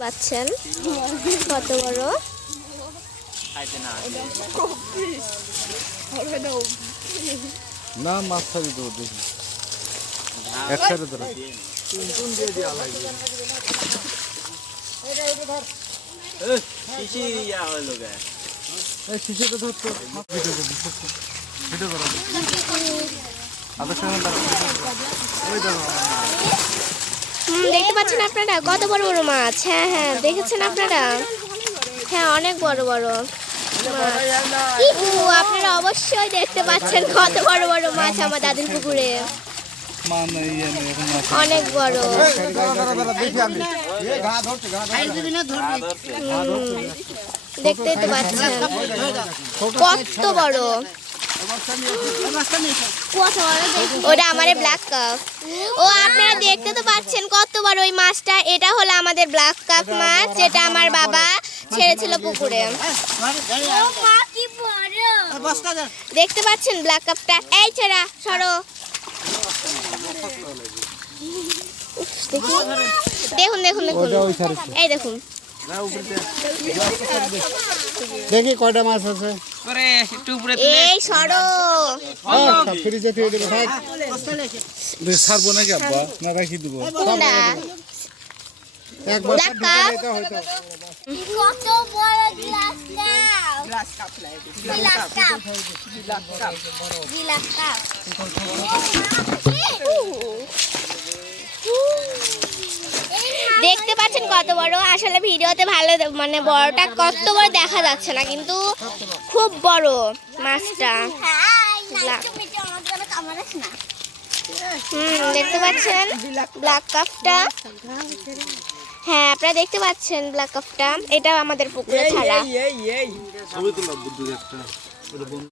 পাচ্ছেন কত বড় না মাছ ছাড়ি তো দেখি একসাথে ধরা শিশিটা ধরতো ভিডিও করো দেখতে পাচ্ছেন আপনারা কত বড় বড় মাছ। হ্যাঁ হ্যাঁ দেখেছেন আপনারা, হ্যাঁ অনেক বড় বড় আপনারা অবশ্যই দেখতে পাচ্ছেন কত বড় বড় মাছ আমার দাদির পুকুরে, অনেক বড়। দেখতেই তো পাচ্ছেন কত বড়। ওটা আমাদের ব্ল্যাক কাপ। ও আপনারা দেখতে তো পাচ্ছেন কত বড় ওই মাছটা। এটা হলো আমাদের ব্ল্যাক কাপ মাছ, যেটা আমার বাবা ছেড়েছিল পুকুরে। দেখতে পাচ্ছেন ব্ল্যাক কাপটা। এই ছেড়া সরো, দেখুন দেখুন দেখুন, এই দেখুন দেখি কয়টা মাছ আছে। এই সরো ফ্রিজে দিয়ে দেবো, থাক ছাড়বো নাকি আব্বা না রাখি দেবো একবার কত বড় গ্লাস কাপ, দেখতে পাচ্ছেন কত বড়। আসলে ভিডিওতে ভালো মানে বড়টা কত বড় দেখা যাচ্ছে না, কিন্তু খুব বড় মাছটা। দেখতে পাচ্ছেন ব্ল্যাক কাপটা। হ্যাঁ আপনারা দেখতে পাচ্ছেন ব্ল্যাক কাপটা। এটা আমাদের পুকুরে ছাড়া।